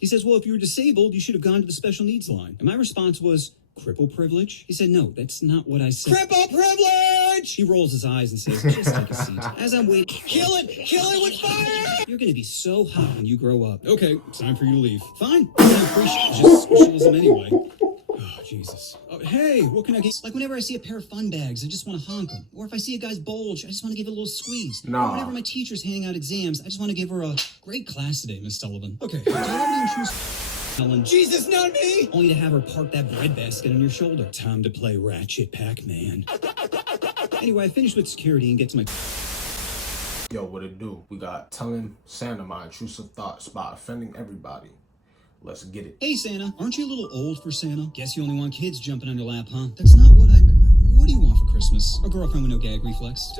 He says, well, if you were disabled, you should have gone to the special needs line. And my response was, cripple privilege? He said, no, that's not what I said. Cripple privilege! He rolls his eyes and says, just take a seat. As I'm waiting, kill it with fire! You're gonna be so hot when you grow up. Okay, time for you to leave. Fine. I appreciate just socialism anyway. Oh, Jesus. Oh, hey, what can I get? Like whenever I see a pair of fun bags, I just want to honk them. Or if I see a guy's bulge, I just want to give it a little squeeze. Nah. Or whenever my teacher's handing out exams, I just want to give her a great class today, Miss Sullivan. Okay, do you have any intrusive... Ellen. Jesus, not me! Only to have her park that bread basket on your shoulder. Time to play Ratchet Pac-Man. Anyway, I finished with security and get to my... Yo, what it do? We got telling Santa my intrusive thoughts by offending everybody. Let's get it. Hey, Santa, aren't you a little old for Santa? Guess you only want kids jumping on your lap, huh? That's not what I... What do you want for Christmas? A girlfriend with no gag reflex?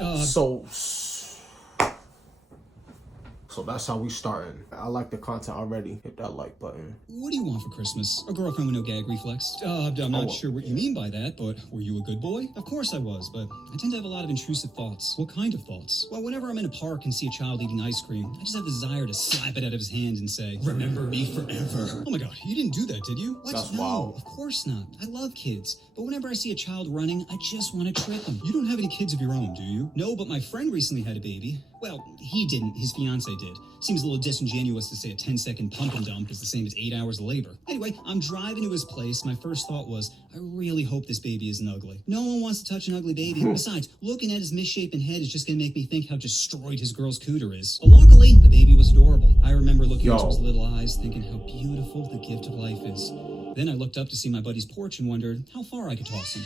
So that's how we starting. I like the content already. Hit that like button. What do you want for Christmas? A girlfriend with no gag reflex? I'm not sure what you mean by that, but were you a good boy? Of course I was, but I tend to have a lot of intrusive thoughts. What kind of thoughts? Well, whenever I'm in a park and see a child eating ice cream, I just have the desire to slap it out of his hand and say, remember me forever. Oh my God, you didn't do that, did you? What? That's no, wild. Of course not. I love kids, but whenever I see a child running, I just want to trip him. You don't have any kids of your own, do you? No, but my friend recently had a baby. Well, he didn't. His fiance did. Seems a little disingenuous to say a 10-second pump and dump is the same as 8 hours of labor. Anyway, I'm driving to his place. My first thought was, I really hope this baby isn't ugly. No one wants to touch an ugly baby. Besides, looking at his misshapen head is just going to make me think how destroyed his girl's cooter is. But luckily, the baby was adorable. I remember looking into his little eyes, thinking how beautiful the gift of life is. Then I looked up to see my buddy's porch and wondered how far I could toss him.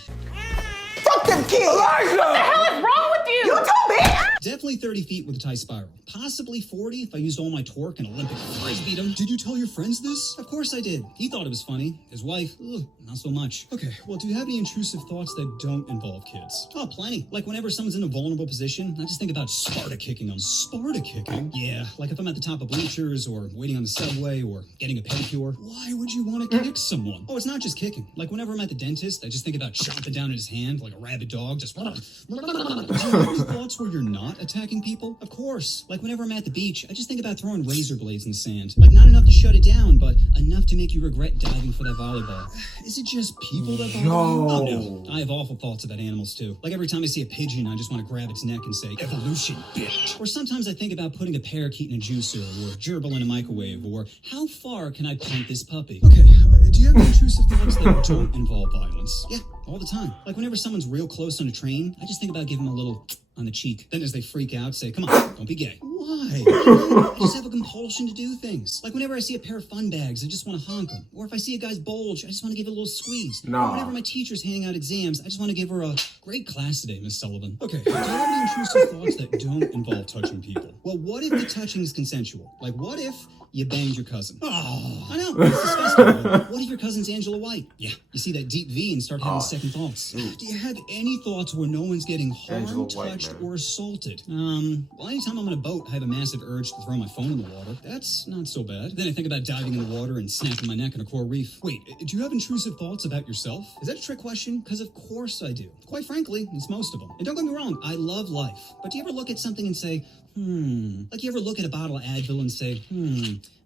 Fuck them kids! Elijah! What the hell is wrong with you? You told me! Definitely 30 feet with a tight spiral. Possibly 40 if I used all my torque and Olympic frisbeed him. Did you tell your friends this? Of course I did. He thought it was funny. His wife, not so much. Okay, well, do you have any intrusive thoughts that don't involve kids? Oh, plenty. Like whenever someone's in a vulnerable position, I just think about Sparta kicking them. Sparta kicking? Yeah, like if I'm at the top of bleachers or waiting on the subway or getting a pedicure. Why would you want to kick someone? Oh, it's not just kicking. Like whenever I'm at the dentist, I just think about chomping down at his hand like a rabid dog, just... Do you have any thoughts where you're not attacking people? Of course. Like whenever I'm at the beach, I just think about throwing razor blades in the sand. Like not enough to shut it down, but enough to make you regret diving for that volleyball. Is it just people that bother you? Oh no. I have awful thoughts about animals too. Like every time I see a pigeon, I just want to grab its neck and say, evolution, bitch. Or sometimes I think about putting a parakeet in a juicer, or a gerbil in a microwave, or how far can I punt this puppy? Okay, do you have any intrusive thoughts that don't involve violence? Yeah, all the time. Like whenever someone's real close on a train, I just think about giving them a little on the cheek. Then as they freak out, say, come on, don't be gay. Why? I just have a compulsion to do things. Like whenever I see a pair of fun bags, I just want to honk them. Or if I see a guy's bulge, I just want to give it a little squeeze. Nah. Or whenever my teacher's handing out exams, I just want to give her a great class today, Miss Sullivan. Okay, do you have any intrusive thoughts that don't involve touching people? Well, what if the touching is consensual? Like what if you banged your cousin? Oh, I know, it's disgusting. But what if your cousin's Angela White? Yeah, you see that deep V and start having second thoughts. Do you have any thoughts where no one's getting harmed, touched, or assaulted? Well, anytime I'm on a boat, I have a massive urge to throw my phone in the water. That's not so bad. Then I think about diving in the water and snapping my neck on a coral reef. Wait, do you have intrusive thoughts about yourself? Is that a trick question? Because of course I do. Quite frankly, it's most of them. And don't get me wrong, I love life. But do you ever look at something and say, like you ever look at a bottle of Advil and say,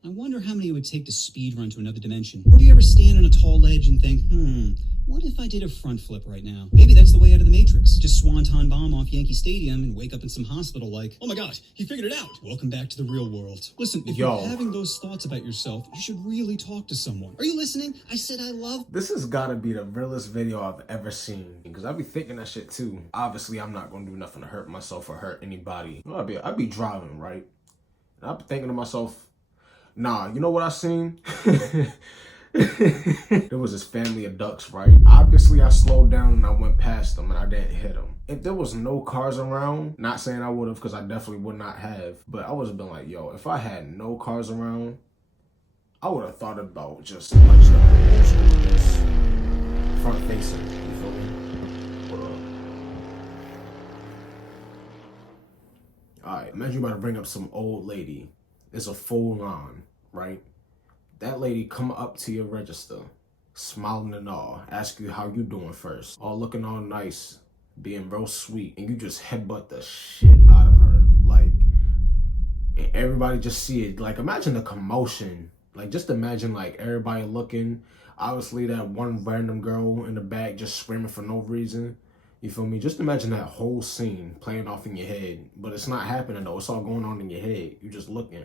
I wonder how many it would take to speed run to another dimension? Or do you ever stand on a tall ledge and think, what if I did a front flip right now? Maybe that's the way out of the Matrix. Just swanton bomb off Yankee Stadium and wake up in some hospital like, oh my God, he figured it out. Welcome back to the real world. Listen, if you're having those thoughts about yourself, you should really talk to someone. Are you listening? I said I love... This has got to be the realest video I've ever seen. Because I be thinking that shit too. Obviously, I'm not going to do nothing to hurt myself or hurt anybody. I'd be driving, right? And I'd be thinking to myself, nah, you know what I seen? There was this family of ducks, right? Obviously, I slowed down and I went past them and I didn't hit them. If there was no cars around, not saying I would have because I definitely would not have, but I would have been like, yo, if I had no cars around, I would have thought about just like this front facing, you feel me? Hold up. Alright, imagine you're about to bring up some old lady. It's a full line, right? That lady come up to your register, smiling and all, ask you how you doing first, all looking all nice, being real sweet, and you just headbutt the shit out of her, like, and everybody just see it. Like, imagine the commotion, Like, just imagine, like, everybody looking. Obviously, that one random girl in the back just screaming for no reason. You feel me? Just imagine that whole scene playing off in your head. But it's not happening, though. It's all going on in your head. You're just looking.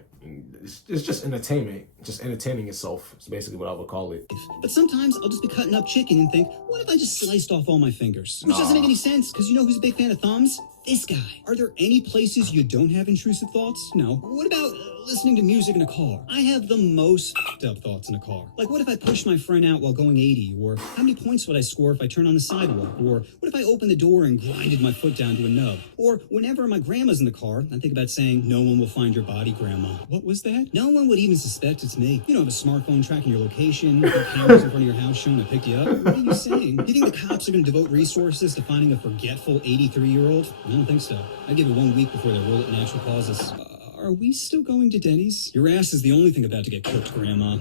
It's just entertainment. Just entertaining yourself. It's basically what I would call it. But sometimes I'll just be cutting up chicken and think, what if I just sliced off all my fingers? Which doesn't make any sense, because you know who's a big fan of thumbs? This guy. Are there any places you don't have intrusive thoughts? No. What about listening to music in a car? I have the most f***ed up thoughts in a car. Like, what if I push my friend out while going 80? Or how many points would I score if I turn on the sidewalk? Or what if I opened the door and grinded my foot down to a nub? Or whenever my grandma's in the car, I think about saying, no one will find your body, Grandma. What was that? No one would even suspect it's me. You don't have a smartphone tracking your location, no cameras in front of your house showing I picked you up. What are you saying? You think the cops are going to devote resources to finding a forgetful 83-year-old? I don't think so. I give it 1 week before they rule it natural causes. Are we still going to Denny's? Your ass is the only thing about to get cooked, Grandma.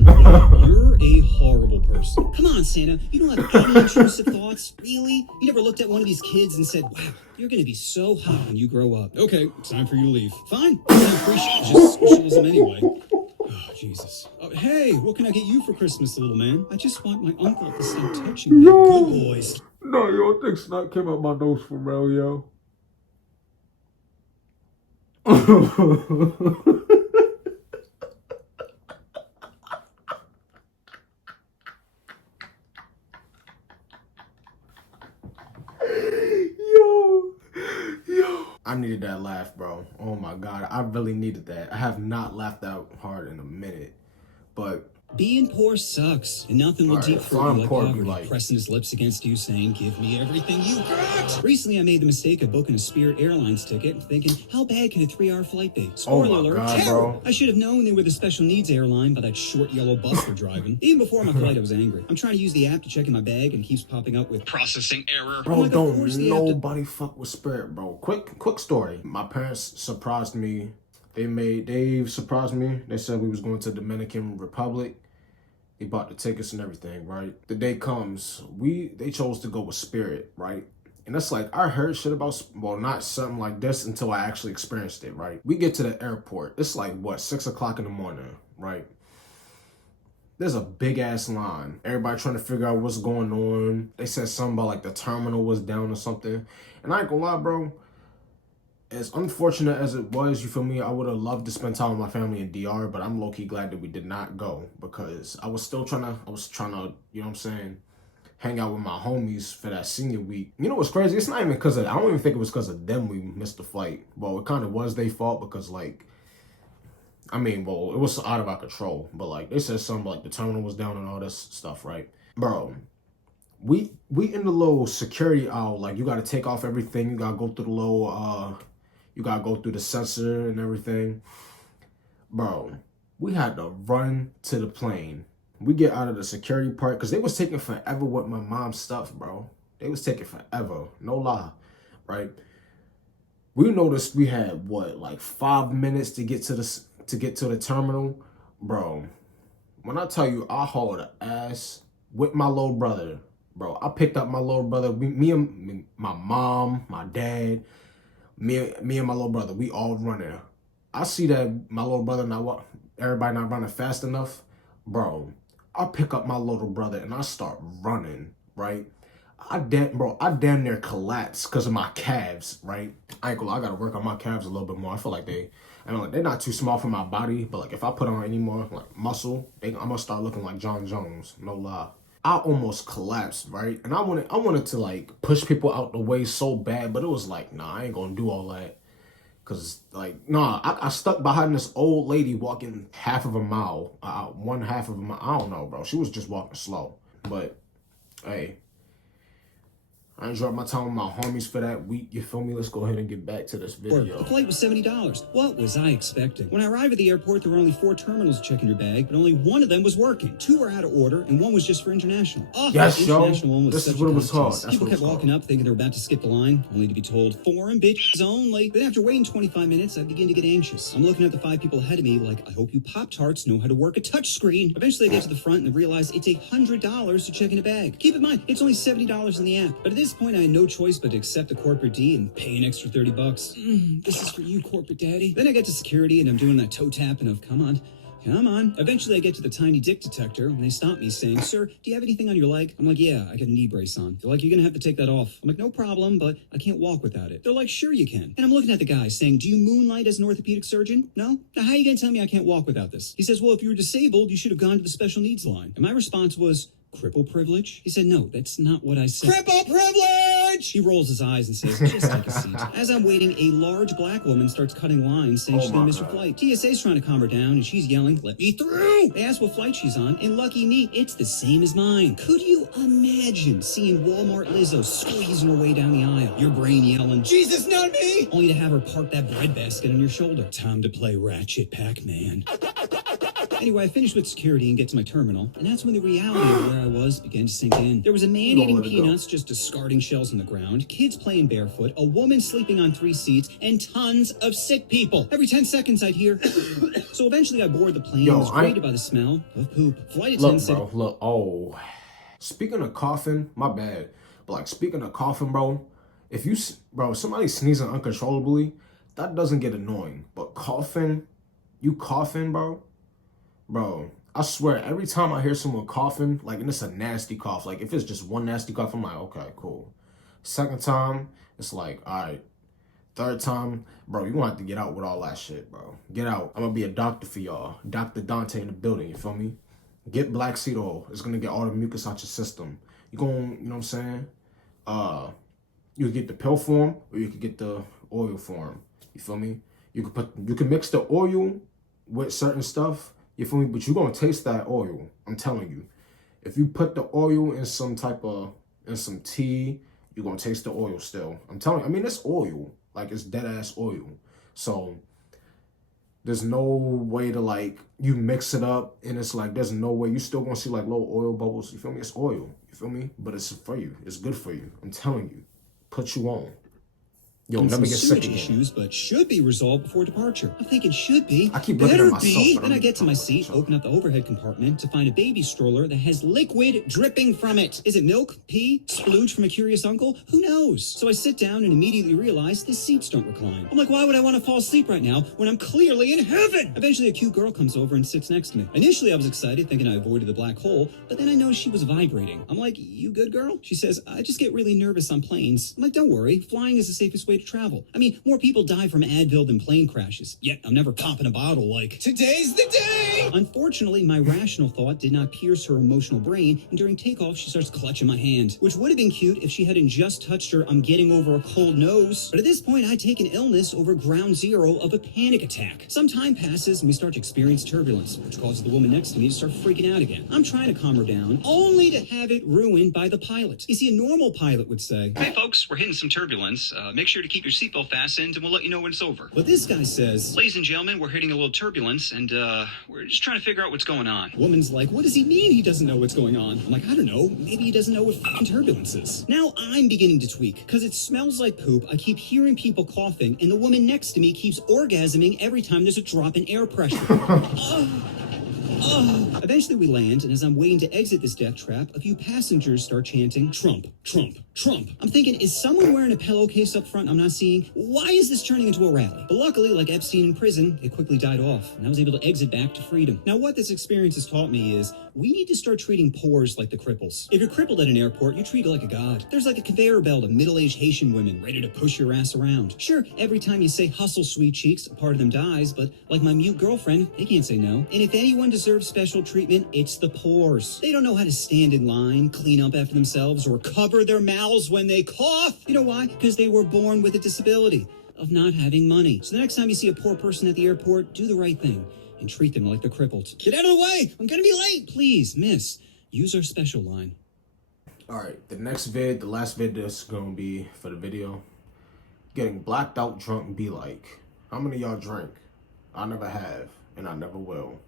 You're a horrible person. Come on, Santa. You don't have any intrusive thoughts? Really? You never looked at one of these kids and said, wow, you're going to be so hot when you grow up. Okay, time for you to leave. Fine. I appreciate just socialism anyway. Oh, Jesus. Oh, hey, what can I get you for Christmas, little man? I just want my uncle to stop touching me. Good boys. No, yo, I think snot came out my nose for real, yo. I needed that laugh, bro. Oh my God, I really needed that. I have not laughed out hard in a minute, but being poor sucks, and nothing will deep throat you like poverty, pressing his lips against you, saying, give me everything you got. Recently, I made the mistake of booking a Spirit Airlines ticket, thinking, how bad can a 3-hour flight be? Spoiler alert, God, bro. I should have known they were the special needs airline by that short yellow bus they're driving. Even before my flight, I was angry. I'm trying to use the app to check in my bag, and it keeps popping up with processing error. Bro, don't nobody fuck with Spirit, bro. Quick story. My parents surprised me. They surprised me. They said we was going to Dominican Republic. They bought the tickets and everything, right? The day comes, they chose to go with Spirit, right? And that's like, I heard shit about, well, not something like this until I actually experienced it, right? We get to the airport. It's like, what, 6 o'clock in the morning, right? There's a big ass line. Everybody trying to figure out what's going on. They said something about like the terminal was down or something. And I ain't gonna lie, bro. As unfortunate as it was, you feel me, I would have loved to spend time with my family in DR, but I'm low-key glad that we did not go because I was trying to, you know what I'm saying, hang out with my homies for that senior week. You know what's crazy? It's not even because of, I don't even think it was because of them we missed the flight. Well, it kind of was their fault because, like, I mean, well, it was out of our control, but, like, they said something like the terminal was down and all this stuff, right? Bro, we in the little security aisle, like, you got to take off everything, you got to go through the little, you gotta go through the sensor and everything. Bro, we had to run to the plane. We get out of the security part because they was taking forever with my mom's stuff, bro. They was taking forever, no lie, right? We noticed we had, what, like 5 minutes to get to the terminal. Bro, when I tell you I hauled ass with my little brother, bro. I picked up my little brother, me and my mom, my dad, me and my little brother, we all running. I see that my little brother everybody not running fast enough. Bro, I pick up my little brother and I start running, right? I damn near collapsed because of my calves, right? I ain't gonna lie, I gotta work on my calves a little bit more. I feel like they're not too small for my body, but like if I put on any more like muscle, I'm gonna start looking like John Jones, no lie. I almost collapsed, right? And I wanted to like push people out the way so bad, but it was like, nah, I ain't gonna do all that. Cause like, nah, I stuck behind this old lady walking half of a mile, one half of a mile. I don't know, bro. She was just walking slow, but hey, I enjoyed my time with my homies for that week. You feel me? Let's go ahead and get back to this video. The flight was $70. What was I expecting? When I arrived at the airport, there were only 4 terminals to check in your bag, but only one of them was working. 2 were out of order, and 1 was just for international. Oh, yes, the international one was this is what it was called. People kept walking up thinking they were about to skip the line, only to be told foreign bitches only. Then after waiting 25 minutes, I begin to get anxious. I'm looking at the 5 people ahead of me like, I hope you Pop-Tarts know how to work a touchscreen. Eventually, I get to the front and realize it's $100 to check in a bag. Keep in mind, it's only $70 in the app. But at this point, I had no choice but to accept a corporate D and pay an extra $30. This is for you, corporate daddy. Then I get to security and I'm doing that toe tapping of, come on, come on. Eventually I get to the tiny dick detector and they stop me saying, sir, do you have anything on your leg? I'm like, yeah, I got a knee brace on. They're like, you're gonna have to take that off. I'm like, no problem, but I can't walk without it. They're like, sure you can. And I'm looking at the guy saying, do you moonlight as an orthopedic surgeon? No? Now how are you gonna tell me I can't walk without this? He says, well, if you were disabled, you should have gone to the special needs line. And my response was, cripple privilege? He said, no, that's not what I said. Cripple privilege! He rolls his eyes and says, just take a seat. As I'm waiting, a large black woman starts cutting lines saying she's gonna miss her flight. TSA's trying to calm her down and she's yelling, let me through! They ask what flight she's on, and lucky me, it's the same as mine. Could you imagine seeing Walmart Lizzo squeezing her way down the aisle? Your brain yelling, Jesus, not me! Only to have her park that breadbasket on your shoulder. Time to play Ratchet Pac-Man. Anyway, I finished with security and get to my terminal, and that's when the reality of where I was began to sink in. There was a man eating peanuts, just discarding shells on the ground, kids playing barefoot, a woman sleeping on 3 seats, and tons of sick people. Every 10 seconds I'd hear. So eventually I boarded the plane and was greeted by the smell of poop. Flight attendant said, Look, oh. Speaking of coughing, my bad. But like, speaking of coughing, bro, if somebody sneezing uncontrollably, that doesn't get annoying. But coughing, bro, I swear, every time I hear someone coughing, like, and it's a nasty cough, like, if it's just one nasty cough, I'm like, okay, cool. Second time, it's like, all right. Third time, bro, you gonna have to get out with all that shit, bro. Get out. I'm gonna be a doctor for y'all. Dr. Dante in the building, you feel me? Get black seed oil. It's gonna get all the mucus out your system. You gonna, you know what I'm saying? You can get the pill form, or you can get the oil form. You feel me? You can mix the oil with certain stuff. You feel me? But you're gonna taste that oil. I'm telling you. If you put the oil in some tea, you're gonna taste the oil still. I'm telling you. I mean, it's oil. Like, it's dead ass oil. So there's no way to, like, you mix it up and it's like, there's no way. You still gonna see like little oil bubbles. You feel me? It's oil. You feel me? But it's for you. It's good for you. I'm telling you. Put you on. You'll never get sick again. Issues, but should be resolved before departure. I'm thinking should be. I keep looking at myself. Better be. Then I get to my seat, open up the overhead compartment to find a baby stroller that has liquid dripping from it. Is it milk, pee, splooge from a curious uncle? Who knows? So I sit down and immediately realize the seats don't recline. I'm like, why would I want to fall asleep right now when I'm clearly in heaven? Eventually, a cute girl comes over and sits next to me. Initially, I was excited, thinking I avoided the black hole, but then I noticed she was vibrating. I'm like, you good, girl? She says, I just get really nervous on planes. I'm like, don't worry, flying is the safest way to travel. I mean, more people die from Advil than plane crashes. Yet I'm never popping a bottle like, today's the day! Unfortunately, my rational thought did not pierce her emotional brain, and during takeoff, she starts clutching my hand, which would have been cute if she hadn't just touched her I'm getting over a cold nose. But at this point, I take an illness over ground zero of a panic attack. Some time passes, and we start to experience turbulence, which causes the woman next to me to start freaking out again. I'm trying to calm her down, only to have it ruined by the pilot. You see, a normal pilot would say, hey folks, we're hitting some turbulence. Make sure to keep your seatbelt fastened, and we'll let you know when it's over. But this guy says, ladies and gentlemen, we're hitting a little turbulence, and we're just trying to figure out what's going on. Woman's like, what does he mean he doesn't know what's going on? I'm like, I don't know. Maybe he doesn't know what f***ing turbulence is. Now I'm beginning to tweak, because it smells like poop, I keep hearing people coughing, and the woman next to me keeps orgasming every time there's a drop in air pressure. Eventually we land, and as I'm waiting to exit this death trap, a few passengers start chanting, Trump, Trump, Trump. I'm thinking, is someone wearing a pillowcase up front I'm not seeing? Why is this turning into a rally? But luckily, like Epstein in prison, it quickly died off, and I was able to exit back to freedom. Now what this experience has taught me is, we need to start treating poors like the cripples. If you're crippled at an airport, you treat it like a god. There's like a conveyor belt of middle-aged Haitian women ready to push your ass around. Sure, every time you say hustle, sweet cheeks, a part of them dies, but like my mute girlfriend, they can't say no. And if anyone deserves special treatment, it's the poors. They don't know how to stand in line, clean up after themselves, or cover their mouths when they cough. You know why? Because they were born with a disability of not having money. So the next time you see a poor person at the airport, do the right thing and treat them like they're crippled. Get out of the way! I'm gonna be late! Please, miss, use our special line. Alright, the last vid that's gonna be for the video. Getting blacked out drunk be like. How many of y'all drink? I never have, and I never will.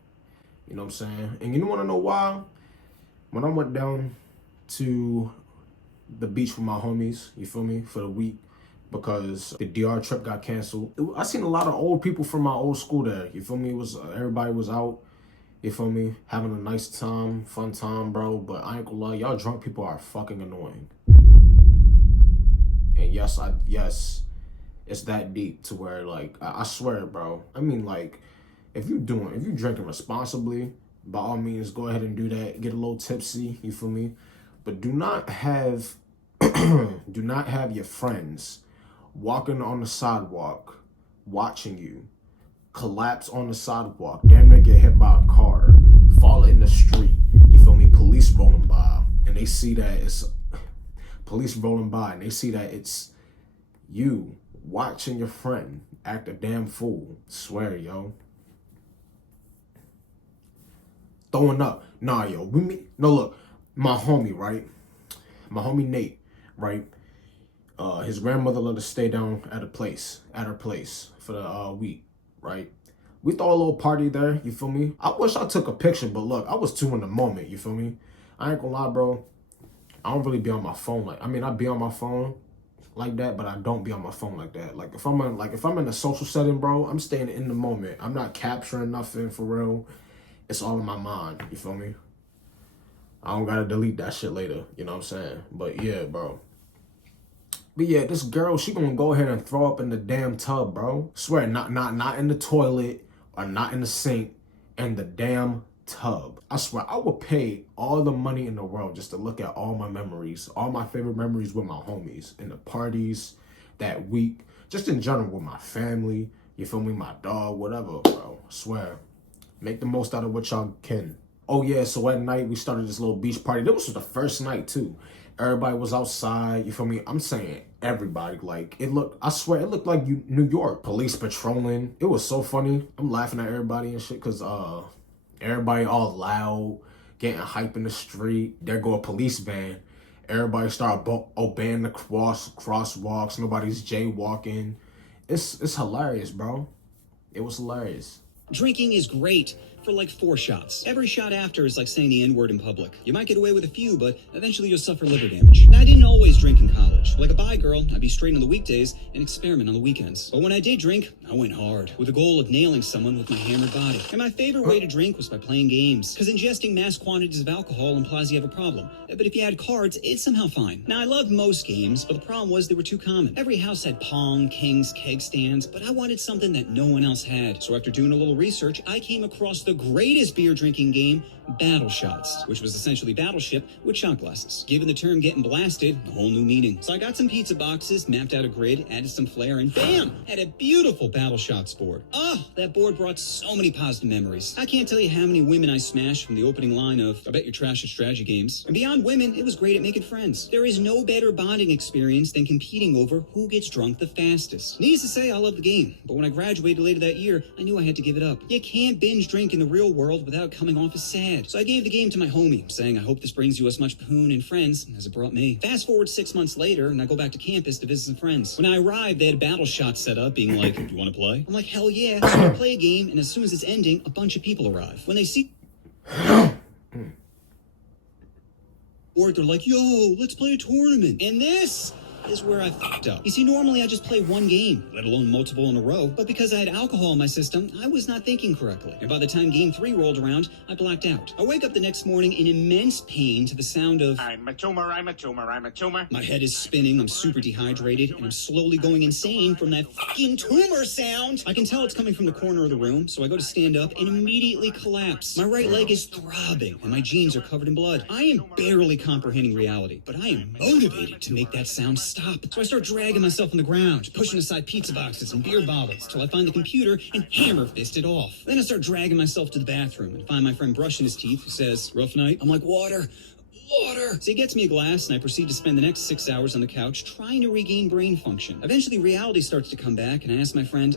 You know what I'm saying? And you wanna know why? When I went down to the beach with my homies, you feel me, for the week, because the DR trip got canceled. I seen a lot of old people from my old school there, you feel me? It was everybody was out, you feel me, having a nice time, fun time, bro. But I ain't gonna lie, y'all drunk people are fucking annoying. And yes, it's that deep to where, like, I swear, bro. I mean, like, if you drinking responsibly, by all means, go ahead and do that. Get a little tipsy, you feel me? But do not have your friends walking on the sidewalk, watching you, collapse on the sidewalk, damn near get hit by a car, fall in the street, you feel me? Police rolling by, and they see that it's you watching your friend act a damn fool. Swear, yo. Throwing up. Nah, yo. Look, my homie, right? My homie Nate, right? His grandmother let us stay down at her place for the week, right? We throw a little party there, you feel me? I wish I took a picture, but look, I was too in the moment, you feel me? I ain't gonna lie, bro. I don't really be on my phone I be on my phone like that, but I don't be on my phone like that. Like if I'm in a social setting, bro, I'm staying in the moment. I'm not capturing nothing for real. It's all in my mind, you feel me? I don't gotta delete that shit later, you know what I'm saying? But yeah, bro. But yeah, this girl, she gonna go ahead and throw up in the damn tub, bro. Swear, not in the toilet or not in the sink, in the damn tub. I swear, I would pay all the money in the world just to look at all my memories, all my favorite memories with my homies, in the parties, that week, just in general with my family, you feel me, my dog, whatever, bro. I swear, make the most out of what y'all can. Oh yeah, so at night, we started this little beach party. This was the first night too. Everybody was outside, you feel me? I'm saying everybody, like, I swear, it looked like New York. Police patrolling. It was so funny. I'm laughing at everybody and shit, because everybody all loud, getting hype in the street. There go a police van. Everybody start obeying the crosswalks. Nobody's jaywalking. It's hilarious, bro. It was hilarious. Drinking is great for like 4 shots. Every shot after is like saying the N-word in public. You might get away with a few, but eventually you'll suffer liver damage. Now, I didn't always drink in college. Like a bi girl, I'd be straight on the weekdays and experiment on the weekends. But when I did drink, I went hard, with the goal of nailing someone with my hammered body. And my favorite way to drink was by playing games, because ingesting mass quantities of alcohol implies you have a problem. But if you add cards, it's somehow fine. Now, I loved most games, but the problem was they were too common. Every house had Pong, Kings, keg stands, but I wanted something that no one else had. So after doing a little research, I came across the greatest beer drinking game, Battle Shots, which was essentially Battleship with shot glasses. Given the term getting blasted, a whole new meaning. So I got some pizza boxes, mapped out a grid, added some flair, and bam! Had a beautiful Battle Shots board. Oh, that board brought so many positive memories. I can't tell you how many women I smashed from the opening line of I bet you're trash at strategy games. And beyond women, it was great at making friends. There is no better bonding experience than competing over who gets drunk the fastest. Needless to say, I love the game, but when I graduated later that year, I knew I had to give it up. You can't binge drink in the real world without coming off as sad. So I gave the game to my homie, saying I hope this brings you as much poon and friends as it brought me. Fast forward 6 months later, and I go back to campus to visit some friends. When I arrived, they had Battle Shots set up, being like, do you want to play? I'm like, hell yeah. So I play a game, and as soon as it's ending, a bunch of people arrive. When they see or they're like, yo, let's play a tournament. And this is where I fucked up. You see, normally I just play one game, let alone multiple in a row, but because I had alcohol in my system, I was not thinking correctly. And by the time game 3 rolled around, I blacked out. I wake up the next morning in immense pain to the sound of I'm a tumor, I'm a tumor, I'm a tumor. My head is spinning, I'm super dehydrated, and I'm slowly going insane from that fucking tumor sound. I can tell it's coming from the corner of the room, so I go to stand up and immediately collapse. My right leg is throbbing, and my jeans are covered in blood. I am barely comprehending reality, but I am motivated to make that sound stop. So I start dragging myself on the ground, pushing aside pizza boxes and beer bottles till I find the computer and hammer fist it off. Then I start dragging myself to the bathroom and find my friend brushing his teeth, who says, rough night? I'm like, water. So he gets me a glass, and I proceed to spend the next 6 hours on the couch trying to regain brain function. Eventually, reality starts to come back, and I ask my friend,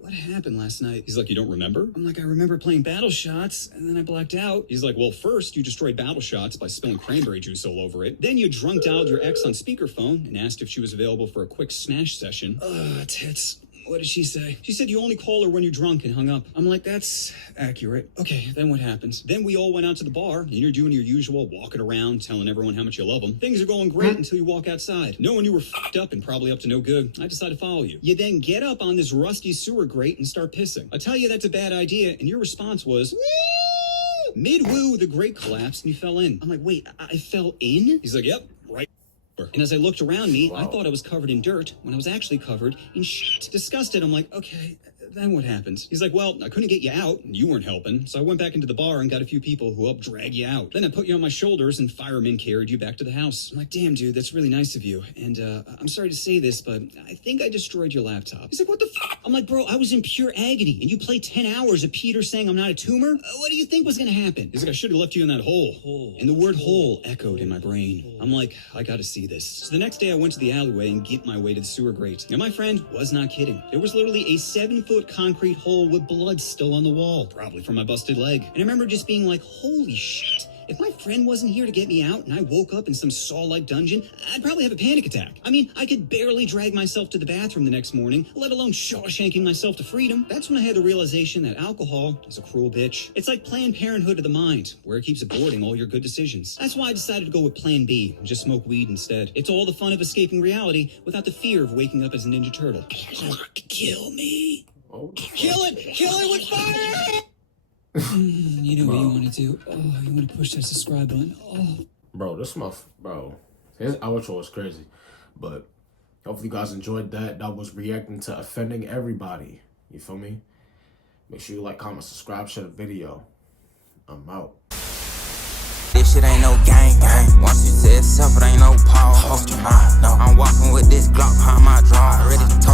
what happened last night? He's like, you don't remember? I'm like, I remember playing Battle Shots, and then I blacked out. He's like, well, first, you destroyed Battle Shots by spilling cranberry juice all over it. Then you drunk dialed your ex on speakerphone and asked if she was available for a quick smash session. Tits. What did she say? She said you only call her when you're drunk, and hung up. I'm like, that's accurate. Okay, then what happens? Then we all went out to the bar, and you're doing your usual walking around, telling everyone how much you love them. Things are going great until you walk outside. Knowing you were fucked up and probably up to no good, I decide to follow you. You then get up on this rusty sewer grate and start pissing. I tell you that's a bad idea, and your response was, woo! Mid-woo, the grate collapsed, and you fell in. I'm like, wait, I fell in? He's like, yep, right. And as I looked around me, I thought I was covered in dirt when I was actually covered in shit. Disgusted, I'm like, okay, Then what happened? He's like, well, I couldn't get you out, and you weren't helping, so I went back into the bar and got a few people who helped drag you out. Then I put you on my shoulders, and firemen carried you back to the house. I'm like, damn, dude, that's really nice of you. And I'm sorry to say this, but I think I destroyed your laptop. He's like, what the fuck? I'm like, bro, I was in pure agony, and you played 10 hours of Peter saying I'm not a tumor? What do you think was gonna happen? He's like, I should have left you in that hole. And the word hole echoed in my brain. I'm like, I gotta see this. So the next day I went to the alleyway and get my way to the sewer grate. And my friend was not kidding. There was literally a 7-foot concrete hole with blood still on the wall, probably from my busted leg. And I remember just being like, holy shit. If my friend wasn't here to get me out and I woke up in some Saw-like dungeon, I'd probably have a panic attack. I mean, I could barely drag myself to the bathroom the next morning, let alone Shawshanking myself to freedom. That's when I had the realization that alcohol is a cruel bitch. It's like Planned Parenthood of the mind, where it keeps aborting all your good decisions. That's why I decided to go with Plan B and just smoke weed instead. It's all the fun of escaping reality without the fear of waking up as a Ninja Turtle. Kill me. Oh. Kill it with fire! You know what you want to do? Oh, you want to push that subscribe button? Oh. Bro, his outro is crazy. But hopefully you guys enjoyed that. That was reacting to Offending Everybody. You feel me? Make sure you like, comment, subscribe, share the video. I'm out. This shit ain't no gang. Once you say it's up, it ain't no pause. No, I'm walking with this Glock behind my draw. Ready to talk.